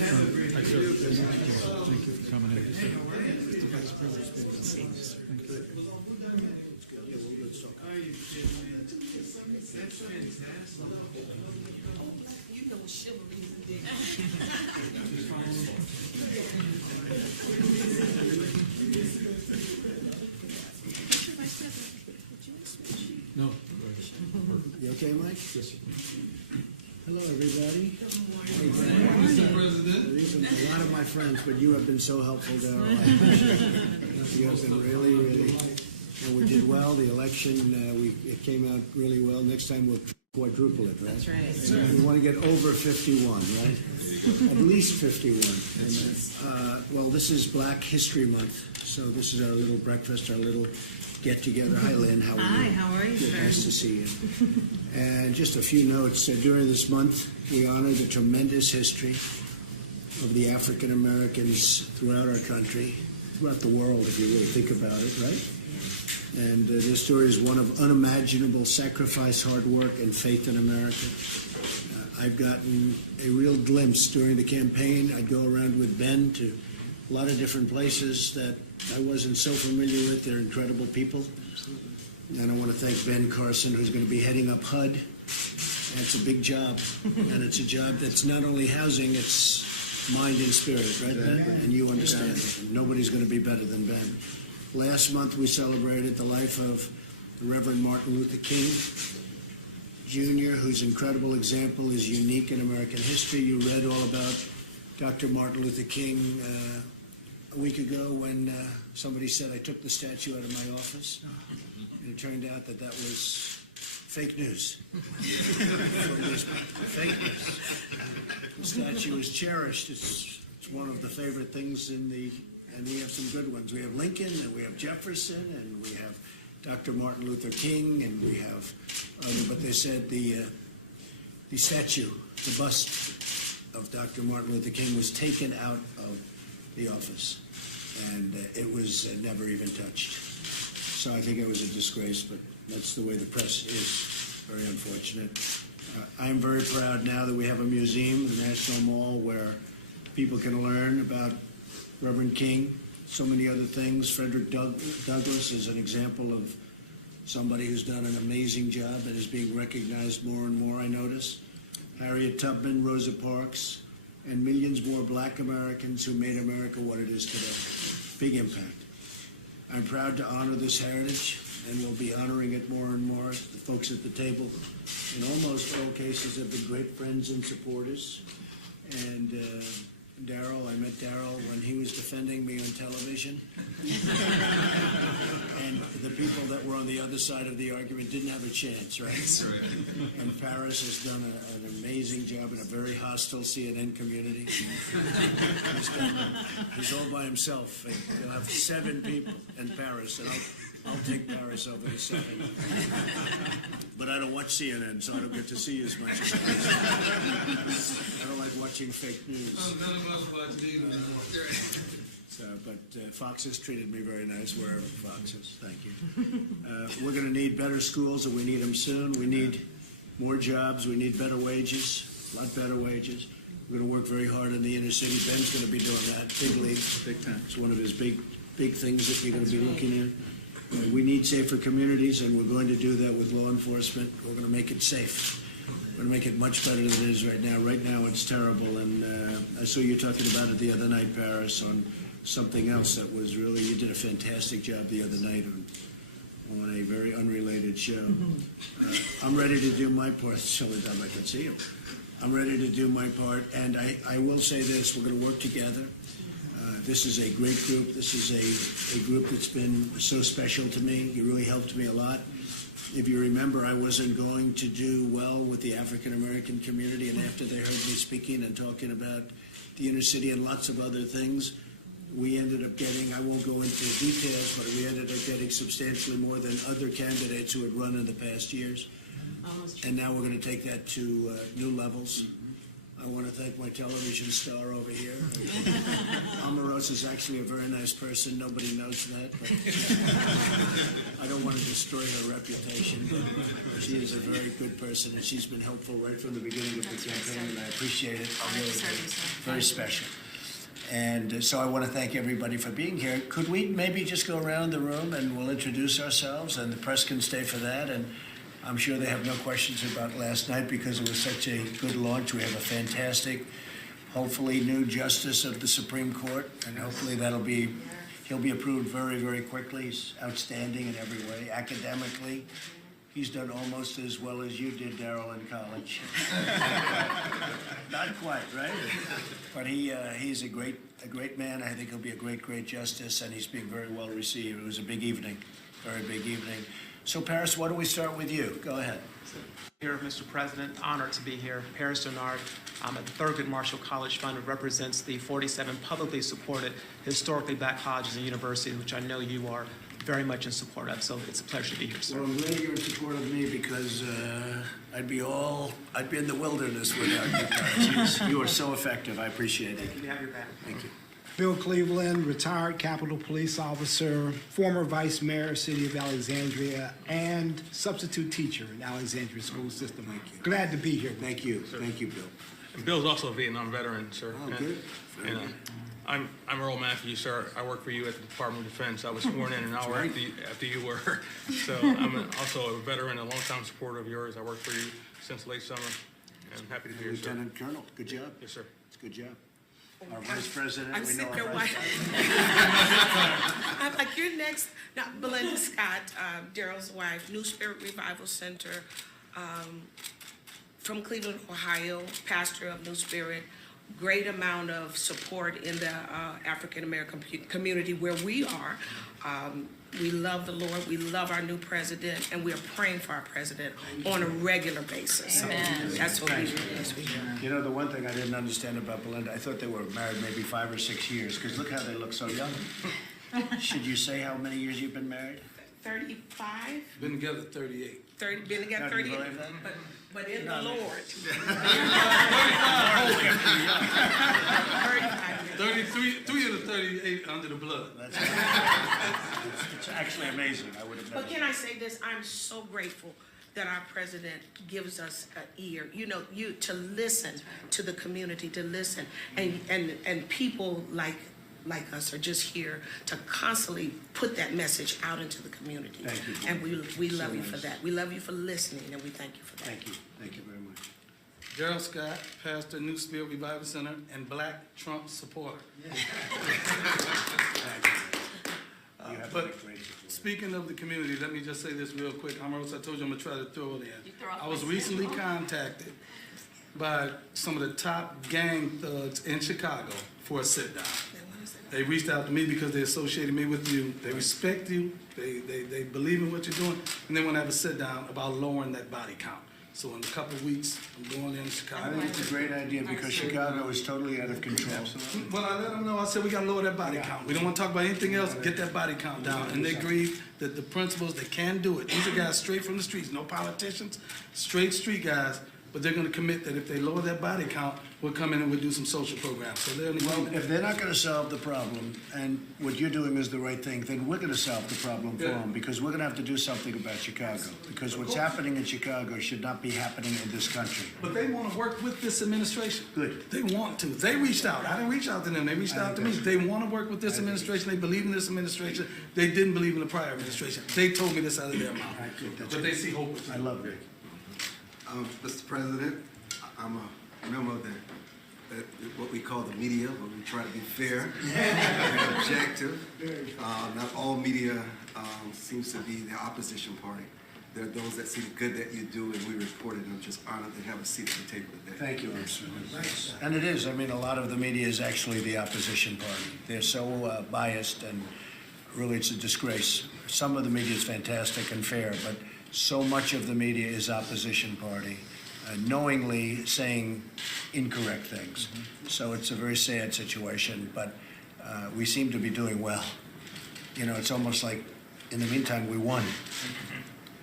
Thank you for coming in. No. You okay, Mike? Yes, sir. Hello, everybody. Mr. President. These are a lot of my friends, but you have been so helpful, Darrell. I appreciate it. You have been really, and we did well. The election, it came out really well. Next time we'll quadruple it, right? That's right. We want to get over 51, right? At least 51. And, well, this is Black History Month, so this is our little breakfast, our little get-together. Hi, Lynn. How are you? Hi, how are you, Good, sir? nice to see you. And just a few notes. During this month, we honor the tremendous history of the African Americans throughout our country, throughout the world, if you really think about it, right? And their story is one of unimaginable sacrifice, hard work, and faith in America. I've gotten a real glimpse during the campaign. I'd go around with Ben to a lot of different places that I wasn't so familiar with. They're incredible people. And I want to thank Ben Carson, who's going to be heading up HUD. That's a big job. And it's a job that's not only housing, it's mind and spirit, right, Ben? And you understand it. Nobody's going to be better than Ben. Last month, we celebrated the life of the Reverend Martin Luther King Jr., whose incredible example is unique in American history. You read all about Dr. Martin Luther King a week ago when somebody said I took the statue out of my office. And it turned out that was fake news. Fake news. The statue is cherished. It's one of the favorite things and we have some good ones. We have Lincoln, and we have Jefferson, and we have Dr. Martin Luther King, and we have but they said the statue, the bust of Dr. Martin Luther King was taken out of the office, and it was never even touched. So I think it was a disgrace, but that's the way the press is. Very unfortunate. I'm very proud now that we have a museum, the National Mall, where people can learn about Reverend King, so many other things. Frederick Douglass is an example of somebody who's done an amazing job and is being recognized more and more, I notice. Harriet Tubman, Rosa Parks, and millions more Black Americans who made America what it is today. Big impact. I'm proud to honor this heritage, and we'll be honoring it more and more. The folks at the table, in almost all cases, have been great friends and supporters. And Darrell, I met Darrell when he was defending me on television. And the people that were on the other side of the argument didn't have a chance, right? That's right. And Paris has done an amazing job in a very hostile CNN community. He's all by himself. He'll have 7 people in Paris, and I'll take Paris over the 7. But I don't watch CNN, so I don't get to see as much as I don't like watching fake news. None of us watch either. So, but Fox has treated me very nice, wherever Fox is. Thank you. We're going to need better schools, and we need them soon. We need more jobs. We need better wages, a lot better wages. We're going to work very hard in the inner city. Ben's going to be doing that, big league, big time. It's one of his big things that we're going to be looking at. We need safer communities, and we're going to do that with law enforcement. We're going to make it safe. We're going to make it much better than it is right now. Right now, it's terrible, and I saw you talking about it the other night, Paris, on something else that was really, you did a fantastic job the other night on a very unrelated show. I'm ready to do my part. It's the only time I can see you. I'm ready to do my part, and I will say this, we're going to work together. This is a great group. This is a group that's been so special to me. You really helped me a lot. If you remember, I wasn't going to do well with the African American community, and after they heard me speaking and talking about the inner city and lots of other things, we ended up getting, I won't go into details, but we ended up getting substantially more than other candidates who had run in the past years. And now we're going to take that to new levels. I want to thank my television star over here. Omarosa is actually a very nice person. Nobody knows that, but I don't want to destroy her reputation, but she is a very good person, and she's been helpful right from the beginning of the campaign, and I appreciate it. Really, very special. And so I want to thank everybody for being here. Could we maybe just go around the room and we'll introduce ourselves, and the press can stay for that, and I'm sure they have no questions about last night because it was such a good launch. We have a fantastic, hopefully, new justice of the Supreme Court, and hopefully he'll be approved very, very quickly. He's outstanding in every way. Academically, he's done almost as well as you did, Darrell, in college. Not quite, right? But he's a great man. I think he'll be a great justice, and he's being very well received. It was a big evening, very big evening. So, Paris, why don't we start with you? Go ahead. Here, Mr. President, honored to be here. Paris Denard, I'm at the Thurgood Marshall College Fund, who represents the 47 publicly supported historically black colleges and universities, which I know you are very much in support of. So it's a pleasure to be here, sir. Well, I'm glad you're in support of me because I'd be in the wilderness without you, Paris. You are so effective. I appreciate it. You have your back. Thank you. Bill Cleveland, retired Capitol Police Officer, former Vice Mayor, City of Alexandria, and substitute teacher in Alexandria School System. Thank you. Glad to be here. Thank you. Thank you, Bill. And Bill's also a Vietnam veteran, sir. Oh, good. And, I'm Earl Matthews, sir. I work for you at the Department of Defense. I was sworn in an hour after you were. So I'm also a veteran, a longtime supporter of yours. I worked for you since late summer, and I'm happy to be here, sir. Lieutenant Colonel, good job. Yes, sir. It's a good job. Our Vice President, I'm we know sitting our there Vice white. I'm like, you're next. Now, Belinda Scott, Darrell's wife, New Spirit Revival Center, from Cleveland, Ohio, pastor of New Spirit. Great amount of support in the African-American community where we are. We love the Lord, we love our new president, and we are praying for our president on a regular basis. Amen. So that's what we do. You know, the one thing I didn't understand about Belinda, I thought they were married maybe 5 or 6 years, because look how they look so young. Should you say how many years you've been married? 35? Been together 38. 30, been together Now, do you 38, believe that? but in the Lord. 33, 3 of the 38 under the blood. That's it's actually amazing. I would have never. But can I say this? I'm so grateful that our president gives us an ear, to listen to the community, to listen, and people like us are just here to constantly put that message out into the community. Thank you. And we love So you for nice. that. We love you for listening, and we thank you for that. Thank you. Thank you very much. Gerald Scott, pastor, New Spirit Revival Center, and Black Trump supporter. You have But a great support. speaking of the community, let me just say this real quick. Omarosa, I told you I'm gonna try to throw it in. You throw it I was in. recently contacted by some of the top gang thugs in Chicago for a sit-down. They reached out to me because they associated me with you. They respect you. They believe in what you're doing, and they want to have a sit-down about lowering that body count. So in a couple of weeks, I'm going in I Chicago. think it's a great idea because Chicago is totally out of control. Well, I let them know, I said, we gotta lower that body count. We don't wanna talk about anything else, get that body count down. And they agreed that the principals, they can do it. These are guys straight from the streets, no politicians, straight street guys. But they're gonna commit that if they lower that body count, we'll come in and we'll do some social programs. So they're in Well, agreement. if they're not going to solve the problem, and what you're doing is the right thing, then we're going to solve the problem for them, because we're going to have to do something about Chicago. Because what's happening in Chicago should not be happening in this country. But they wanna work with this administration. Good. They want to. They reached out. I didn't reach out to them. They reached out to me. They want to work with this administration. They believe in this administration. They didn't believe in the prior administration. They told me this out of their mouth. I think that's But they see hope with I you. love it. Mr. President, I'm a member of what we call the media, where we try to be fair and objective. Not all media seems to be the opposition party. There are those that see the good that you do, and we report it, and I'm just honored to have a seat at the table today. Thank you, Ernst. And it is. I mean, a lot of the media is actually the opposition party. They're so biased, and really it's a disgrace. Some of the media is fantastic and fair, but so much of the media is opposition party, knowingly saying incorrect things. So it's a very sad situation, but we seem to be doing well. You know, it's almost like, in the meantime, we won.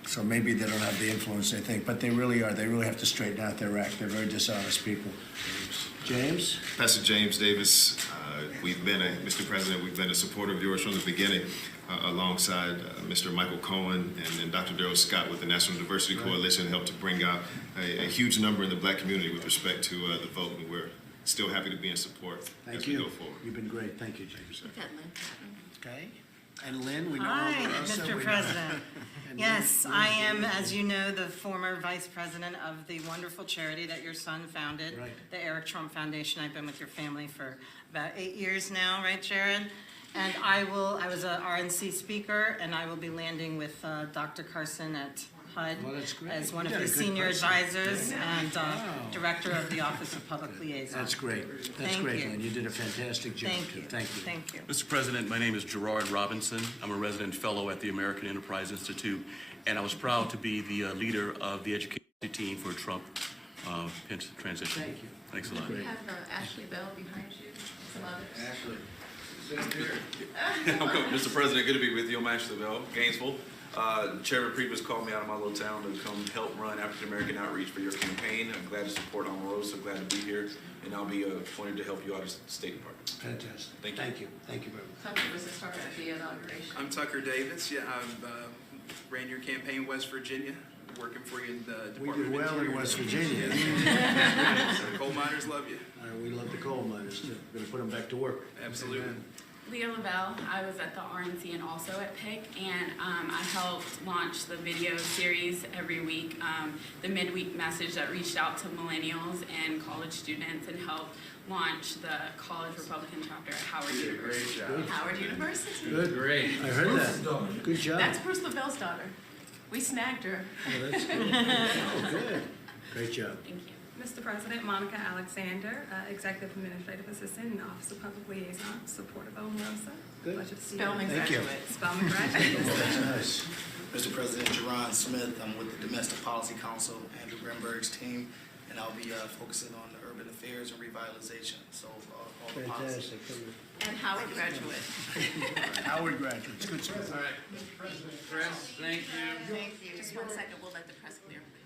So maybe they don't have the influence they think, but they really are. They really have to straighten out their act. They're very dishonest people. James? Pastor James Davis, Mr. President, we've been a supporter of yours from the beginning, alongside Mr. Michael Cohen and Dr. Darrell Scott with the National Diversity Coalition, helped to bring out a huge number in the black community with respect to the vote, and we're still happy to be in support as we go forward. You've been great. Thank you, James. We've had Lynn Patton. Okay. And Lynn, we know Hi, Omarosa, Mr. we know- President. And Yes, Lynn- I am, as you know, the former vice president of the wonderful charity that your son founded, Right. the Eric Trump Foundation. I've been with your family for about 8 years now, right, Jared? And I was a RNC speaker, and I will be landing with Dr. Carson at HUD Well, that's great. as one You of got a his good senior person. advisors and director of the Office of Public Liaison. That's great. That's Thank great, you. Lynn. You did a fantastic job. Thank too. you. Thank you. Thank you. Mr. President, my name is Gerard Robinson. I'm a resident fellow at the American Enterprise Institute, and I was proud to be the leader of the education team for Trump transition. Thank you. Thanks a lot. We have Ashley Bell behind you, some others. Mr. President, good to be with you. I'm Ashley Bell, Gainesville. Chairman Priebus called me out of my little town to come help run African American outreach for your campaign. I'm glad to support Omarosa, glad to be here, and I'll be appointed to help you out as the State Department. Fantastic. Thank you. Thank you. Thank you very much. Tucker was the star at the inauguration. I'm Tucker Davis. Yeah, I've ran your campaign in West Virginia, working for you in the We Department did of well in Interior. West Virginia. Coal miners love you. We love the coal miners, too. We're going to put them back to work. Absolutely. Amen. Leah Lavelle. I was at the RNC and also at PIC, and I helped launch the video series every week, the midweek message that reached out to millennials and college students and helped launch the College Republican chapter at Howard University. Howard University. Good. Great. I heard that. Good job. That's Bruce Lavelle's daughter. We snagged her. Oh, that's good. Oh, good. Great job. Thank you. Mr. President, Monica Alexander, Executive Administrative Assistant in the Office of Public Liaison, support of Omarosa. Good. Pleasure to see you. Spelman Thank you. graduate. Spelman graduate. That's nice. Mr. President, Jeanine Smith. I'm with the Domestic Policy Council, Andrew Grenberg's team, and I'll be focusing on the urban affairs and revitalization. So all the policies. Fantastic. And Howard graduate. Howard graduates. Good stuff. All right, Mr. President, press, thank you. Just 1 second, we'll let the press clear.